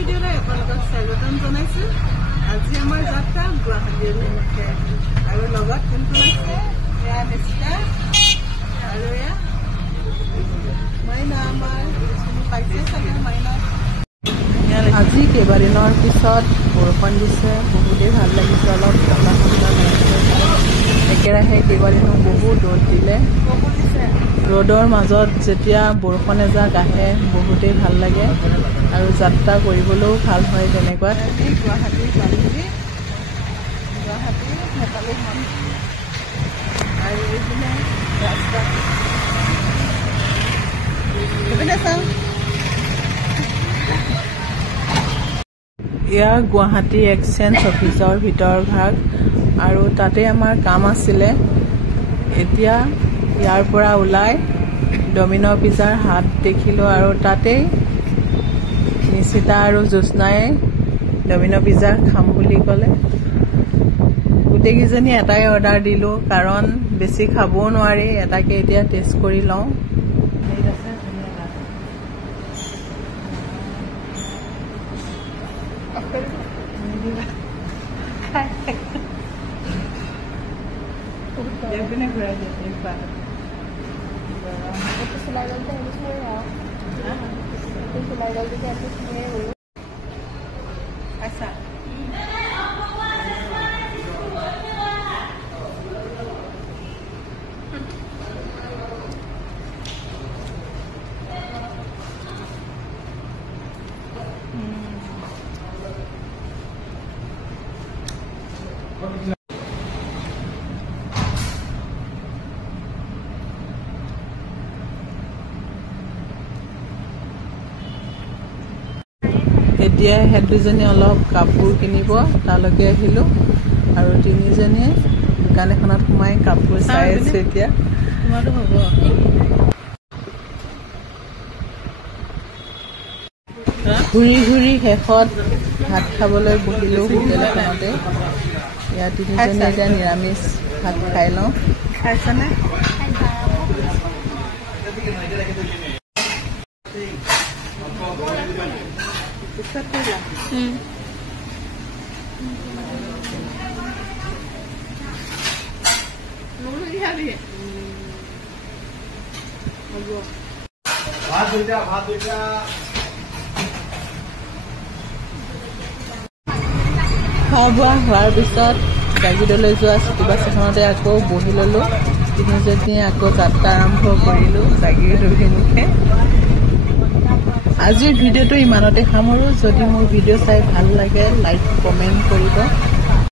ভিডিঅ'লৈ আপোনালোকক স্বাগতম জনাইছো। আজি আমাৰ যাত্ৰা গুৱাহাটী অভিমুখে আৰু লগত কোন কোন আছে? এয়া নিচিতা আৰু এয়া মাইনা, আমাৰ পাইছে চাগে মাইনা। আজি কেইবাদিনৰ পিছত বৰষুণ দিছে, বহুতেই ভাল লাগিছে। অলপ ঠাণ্ডা ঠাণ্ডা লাগিছে। একেৰাহে কেইবাদিনো বহুত ৰ'দ দিলে। ৰ'দৰ মাজত যেতিয়া বৰষুণ এজাক আহে বহুতেই ভাল লাগে আৰু যাত্ৰা কৰিবলৈও ভাল হয়। তেনেকুৱা গুৱাহাটী পালোহি, গুৱাহাটী নেপালী মন্দিৰ আৰু এইপিনে ৰাস্তা সেইপিনে চাওঁ। এয়া গুৱাহাটী এক্সচেঞ্জ অফিচৰ ভিতৰ ভাগ আৰু তাতে আমাৰ কাম আছিলে। এতিয়া ইয়াৰ পৰা ওলাই ডমিন' পিজ্জাৰ হাত দেখিলোঁ আৰু তাতেই নিচিতা আৰু জ্যোৎস্নাই ডমিন' পিজ্জা খাম বুলি ক'লে। গোটেইকেইজনী এটাই অৰ্ডাৰ দিলোঁ, কাৰণ বেছি খাবও নোৱাৰি। এটাকে এতিয়া টেষ্ট কৰি লওঁ। ঘূৰাই দিয়ে আচ্ছা। এতিয়া হেড দুজনী অলপ কাপোৰ কিনিব, তালৈকে আহিলোঁ আৰু তিনিজনীয়ে দোকান এখনত সোমাই কাপোৰ চাই আছে। এতিয়া তোমাৰতো হ'ব। ঘূৰি ঘূৰি শেষত ভাত খাবলৈ বহিলোঁ হোটেল এখনতে। ইয়াত তিনিজনীয়ে এতিয়া নিৰামিষ ভাত খাই লওঁ। খাইছানে? খোৱা বোৱা হোৱাৰ পিছত জাগীৰোডলৈ যোৱা চিটি বাছ এখনতে আকৌ বহি ল'লোঁ। তিনিজনীয়ে আকৌ যাত্ৰা আৰম্ভ কৰিলোঁ জাগীৰোড অভিমুখে। আজিৰ ভিডিঅ'টো ইমানতে সামৰোঁ। যদি মোৰ ভিডিঅ' চাই ভাল লাগে লাইক কমেণ্ট কৰিব।